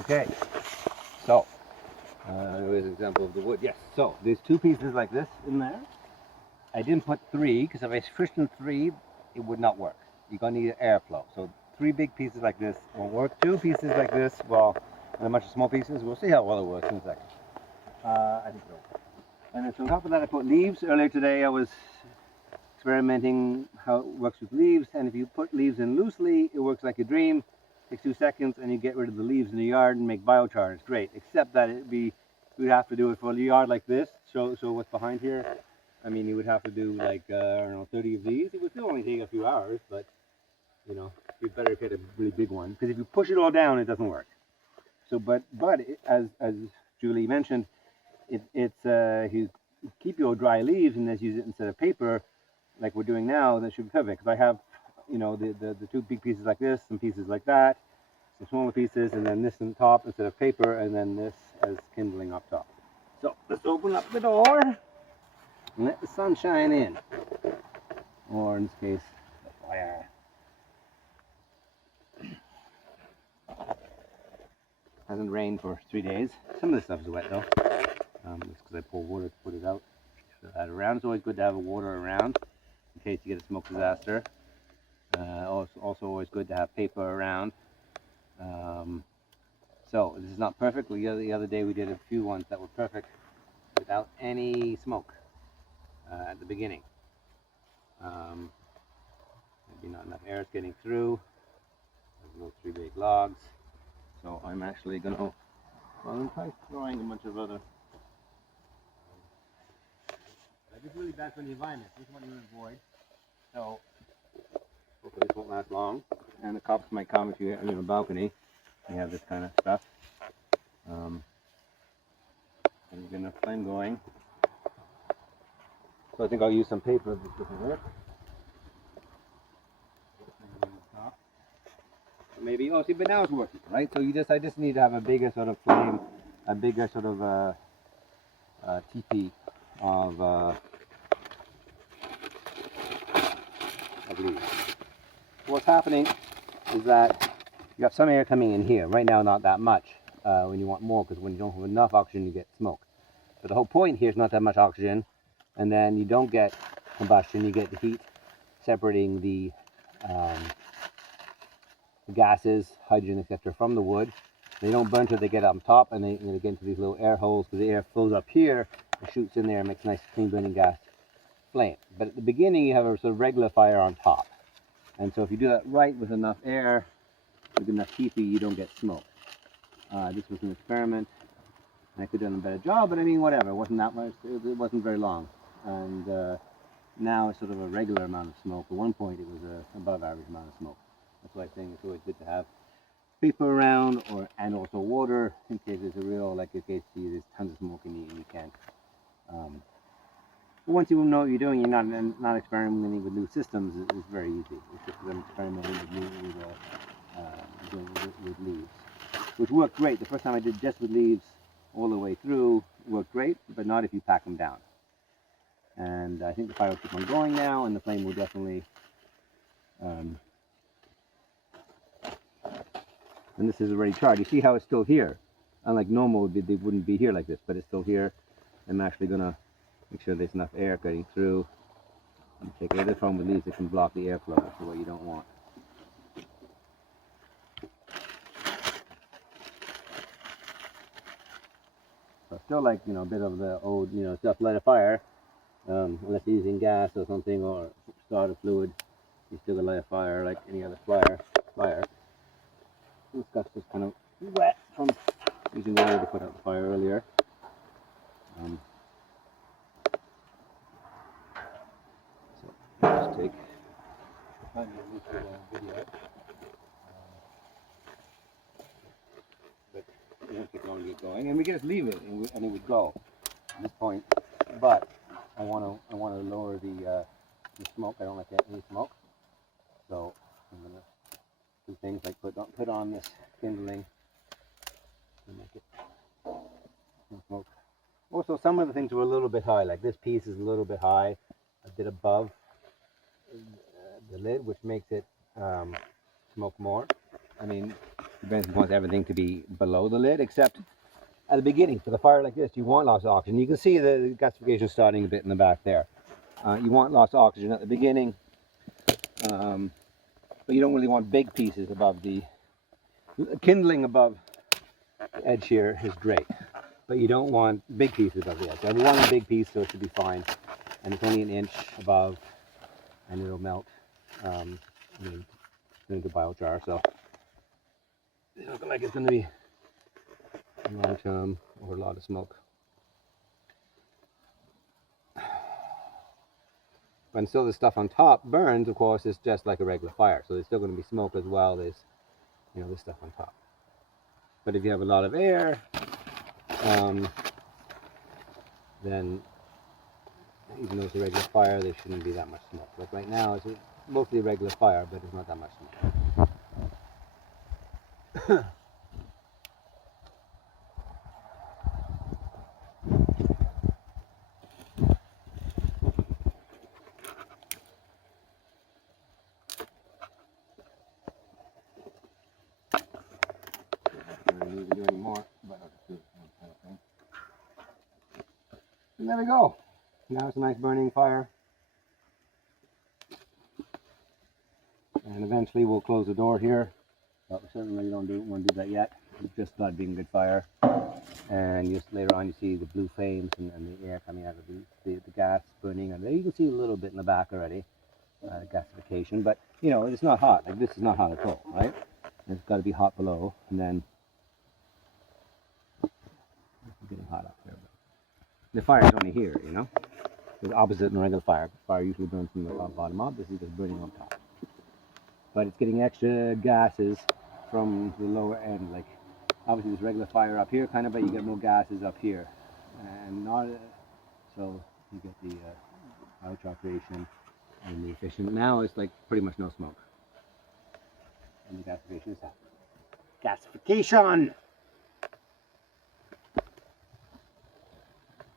Okay, so here's an example of the wood. Yes, so there's two pieces like this in there. I didn't put three because if I pushed in three, it would not work. You're gonna need airflow. So three big pieces like this won't work. Two pieces like this, well, and a bunch of small pieces. We'll see how well it works in a second. I think so. And then so on top of that, I put leaves. Earlier today, I was experimenting how it works with leaves, and if you put leaves in loosely, it works like a dream. Takes 2 seconds, and you get rid of the leaves in the yard and make biochar. It's great, except that you'd have to do it for a yard like this. So what's behind here? I mean, you would have to do like I don't know, 30 of these. It would still only take a few hours, but you know, you'd better get a really big one because if you push it all down, it doesn't work. So, but as Julie mentioned, it's if you keep your dry leaves and just use it instead of paper, like we're doing now, that should be perfect. Because I have, you know, the two big pieces like this, some pieces like that, some smaller pieces, and then this on top instead of paper, and then this as kindling up top. So let's open up the door and let the sunshine in, or in this case, the fire. Hasn't rained for 3 days. Some of the stuff is wet though. It's because I pour water to put it out. So that around. It's always good to have water around in case you get a smoke disaster. Also always good to have paper around. So this is not perfect. The other day we did a few ones that were perfect without any smoke at the beginning. Maybe not enough air is getting through. There's no 3 big logs. So I'm actually going to, I'm throwing a bunch of other. This is really bad for the environment. This is what you want to avoid. So hopefully this won't last long. And the cops might come if you have a balcony. You have this kind of stuff. And you're going to flame going. So I think I'll use some paper. This doesn't work. Maybe, oh, see, but now it's working, right? So I just need to have a bigger sort of flame, a bigger sort of teepee of leaves. So what's happening is that you have some air coming in here. Right now, not that much. When you want more, because when you don't have enough oxygen, you get smoke. But the whole point here is not that much oxygen, and then you don't get combustion. You get the heat separating the gases, hydrogen, etc., from the wood. They don't burn till they get up top, and they get into these little air holes because the air flows up here, it shoots in there, and makes a nice clean burning gas flame. But at the beginning, you have a sort of regular fire on top, and so if you do that right with enough air, with enough teepee, you don't get smoke. This was an experiment, and I could have done a better job, but I mean, whatever. It wasn't that much. It wasn't very long, and now it's sort of a regular amount of smoke. At one point, it was an above average amount of smoke. That's why I think it's always good to have paper around, and also water in case there's a real, like in case there's tons of smoke and you can't. But once you know what you're doing, you're not experimenting with new systems. It's very easy. It's just them experimenting with leaves, which worked great. The first time I did just with leaves all the way through, it worked great, but not if you pack them down. And I think the fire will keep on going now, and the flame will definitely. And this is already charred. You see how it's still here? Unlike normal, they wouldn't be here like this, but it's still here. I'm actually going to make sure there's enough air getting through. And take away the problem with leaves, it can block the airflow, which is what you don't want. So still like, a bit of the old, stuff, light a fire, unless you're using gas or something, or starter fluid, you still light a fire like any other fire. This stuff's just kind of wet from using water to put out the fire earlier. So just take video. But you don't keep going to get going, and we can just leave it, and it would go at this point. But I want to lower the smoke. I don't like any smoke, so I'm gonna do things like put on this kindling to make it no smoke. Also, some of the things were a little bit high, like this piece is a little bit high, a bit above the lid, which makes it smoke more. I mean, Benson wants everything to be below the lid, except at the beginning, for the fire like this, you want lots of oxygen. You can see the gasification starting a bit in the back there. You want lots of oxygen at the beginning, but you don't really want big pieces above the kindling above the edge here is great, but you don't want big pieces above the edge. So we want a big piece, so it should be fine, and it's only an inch above, and it'll melt into biochar. So it's looking like it's going to be long term or a lot of smoke. When still the stuff on top burns, of course, it's just like a regular fire. So there's still going to be smoke as well as, you know, this stuff on top. But if you have a lot of air, then even though it's a regular fire, there shouldn't be that much smoke. Like right now, it's mostly a regular fire, but it's not that much smoke. And there we go. Now it's a nice burning fire. And eventually we'll close the door here. But we certainly don't want to do that yet. It's just not being good fire. And just later on you see the blue flames and the air coming out of the gas burning. And there you can see a little bit in the back already, gasification. But you know, it's not hot. Like this is not hot at all, right? It's got to be hot below, and then it's getting hot up here. But the fire is only here, you know. It's opposite in regular fire. Fire usually burns from the bottom up. This is just burning on top. But it's getting extra gases from the lower end. Like obviously there's regular fire up here, kind of, but you get more gases up here, and not so you get the biochar creation and the efficient. Now it's like pretty much no smoke, and the gasification is happening. Gasification.